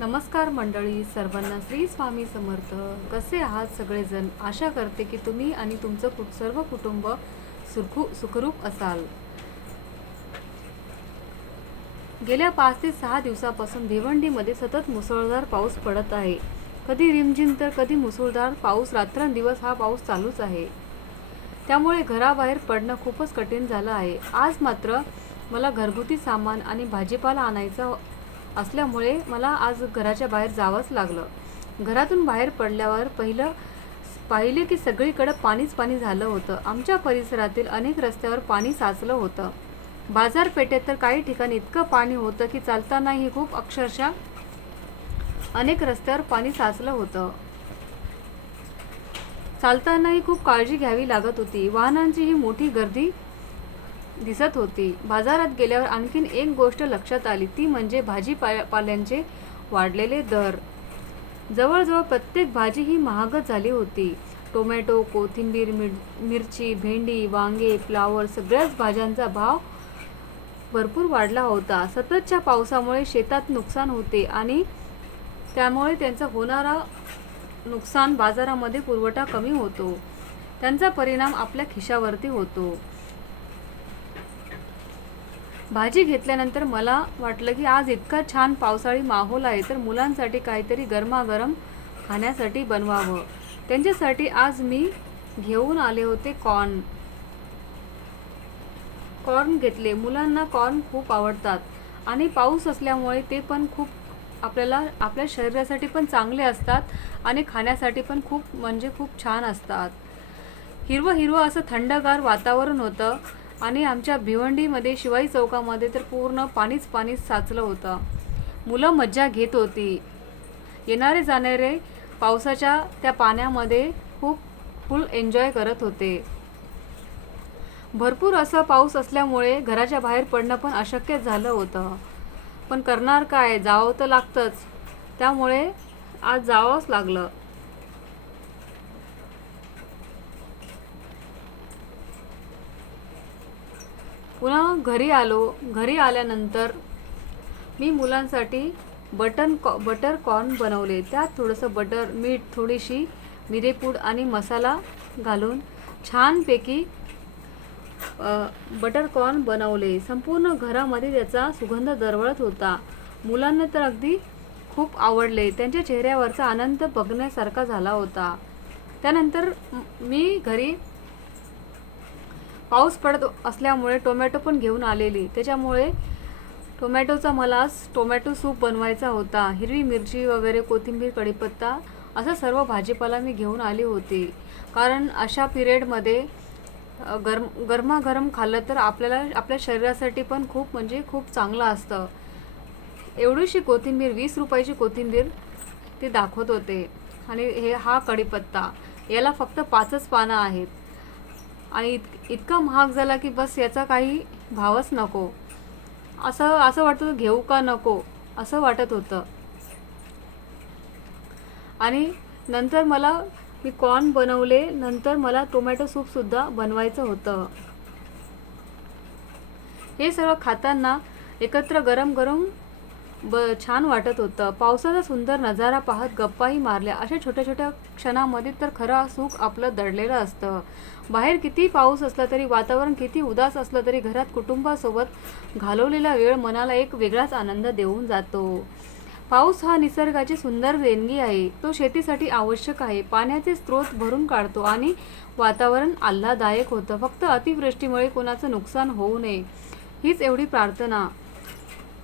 नमस्कार मंडळी, सर्वांना श्री स्वामी समर्थ. कसे आहात सगळेजण? आशा करते की तुम्ही आणि तुमचं सर्व कुटुंब सुखरूप असाल. गेल्या 5 ते 6 दिवसापासून भिवंडीमध्ये सतत मुसळधार पाऊस पडत आहे. कधी रिमझिम तर कधी मुसळधार पाऊस. रात्रंदिवस हा पाऊस चालूच आहे. त्यामुळे घराबाहेर पडणं खूपच कठीण झालं आहे. आज मात्र मला घरगुती सामान आणि भाजीपाला आणायचा असल्यामुळे मला आज घराच्या बाहेर जावंच लागलं. घरातून बाहेर पडल्यावर पाहिले की सगळीकडे पाणीच पाणी झालं होतं. आमच्या परिसरातील अनेक रस्त्यावर पाणी साचलं होतं. बाजारपेठेत तर काही ठिकाणी इतकं पाणी होतं की चालतानाही खूप अक्षरशः अनेक रस्त्यावर पाणी साचलं होतं. चालतानाही खूप काळजी घ्यावी लागत होती. वाहनांचीही मोठी गर्दी दिसत होती. बाजारात गेल्यावर आणखीन एक गोष्ट लक्षात आली, ती म्हणजे भाजीपाल्यांचे वाढलेले दर. जवळजवळ प्रत्येक भाजी ही महागच झाली होती. टोमॅटो, कोथिंबीर, मिरची, भेंडी, वांगे, फ्लावर सगळ्याच भाज्यांचा भाव भरपूर वाढला होता. सततच्या पावसामुळे शेतात नुकसान होते आणि त्यामुळे त्यांचा होणारा नुकसान बाजारामध्ये पुरवठा कमी होतो. त्यांचा परिणाम आपल्या खिशावरती होतो. भाजी घेतल्यानंतर मला वाटलं की आज इतका छान पावसाळी माहोल आहे तर मुलांसाठी काहीतरी गरमागरम खाण्यासाठी बनवावं. त्यांच्यासाठी आज मी घेऊन आले होते कॉर्न घेतले. मुलांना कॉर्न खूप आवडतात आणि पाऊस असल्यामुळे ते पण खूप आपल्या शरीरासाठी पण चांगले असतात आणि खाण्यासाठी पण खूप छान असतात. हिरवं असं थंडगार वातावरण होतं आणि आमच्या भिवंडीमध्ये शिवाई चौकामध्ये तर पूर्ण पाणीच साचलं होतं. मुलं मज्जा घेत होती. येणारे जाणारे पावसाच्या त्या पाण्यामध्ये खूप फुल एन्जॉय करत होते. भरपूर असं पाऊस असल्यामुळे घराच्या बाहेर पडणं पण अशक्य झालं होतं. पण करणार काय, जावं तर लागतंच. त्यामुळे आज जावंच लागलं. पुन्हा घरी आलो. घरी आल्यानंतर मी मुलांसाठी बटर कॉर्न बनवले. त्यात थोडंसं बटर, मीठ, थोडीशी मिरेपूड आणि मसाला घालून छानपैकी बटर कॉर्न बनवले. संपूर्ण घरामध्ये त्याचा सुगंध दरवळत होता. मुलांना तर अगदी खूप आवडले. त्यांच्या चेहऱ्यावरचा आनंद बघण्यासारखा झाला होता. त्यानंतर मी घरी पाऊस पडत असल्यामुळे टोमॅटो पण घेऊन आलेली. त्याच्यामुळे मला टोमॅटो सूप बनवायचा होता. हिरवी मिरची वगैरे, कोथिंबीर, कढीपत्ता असं सर्व भाजीपाला मी घेऊन आली होती. कारण अशा पिरियडमध्ये गरमागरम खाल्लं तर आपल्या शरीरासाठी पण खूप चांगलं असतं. एवढीशी कोथिंबीर, 20 रुपयाची कोथिंबीर ते दाखवत होते. आणि हा कढीपत्ता, याला फक्त 5च पानं आहेत आणि इतका महाग झाला की बस याचा काही भावच नको. असं वाटतं घेऊ का नको असं वाटत होतं. आणि नंतर मी कॉर्न बनवले. नंतर मला टोमॅटो सूपसुद्धा बनवायचं होतं. हे सगळं खाताना एकत्र गरम छान वाटत होतं. पावसाचा सुंदर नजारा पाहत गप्पाही मारल्या. अशा छोट्या क्षणामध्ये तर खरं सुख आपलं दडलेलं असतं. बाहेर किती पाऊस असला तरी, वातावरण किती उदास असलं तरी, घरात कुटुंबासोबत घालवलेला वेळ मनाला एक वेगळाच आनंद देऊन जातो. पाऊस हा निसर्गाची सुंदर देणगी आहे. तो शेतीसाठी आवश्यक आहे. पाण्याचे स्रोत भरून काढतो आणि वातावरण आल्हाददायक होतं. फक्त अतिवृष्टीमुळे कोणाचं नुकसान होऊ नये, हीच एवढी प्रार्थना.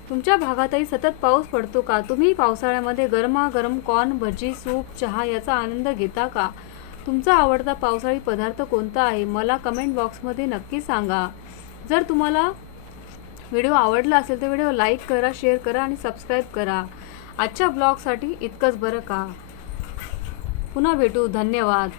तुमच्या भागातही सतत पाऊस पडतो का? तुम्ही पावसाळ्यामध्ये गरमागरम कॉर्न, भजी, सूप, चहा याचा आनंद घेता का? तुमचा आवडता पावसाळी पदार्थ कोणता आहे? मला कमेंट बॉक्समध्ये नक्की सांगा. जर तुम्हाला व्हिडिओ आवडला असेल तर व्हिडिओ लाईक करा, शेअर करा आणि सबस्क्राईब करा. आजच्या ब्लॉगसाठी इतकंच बरं का. पुन्हा भेटू. धन्यवाद.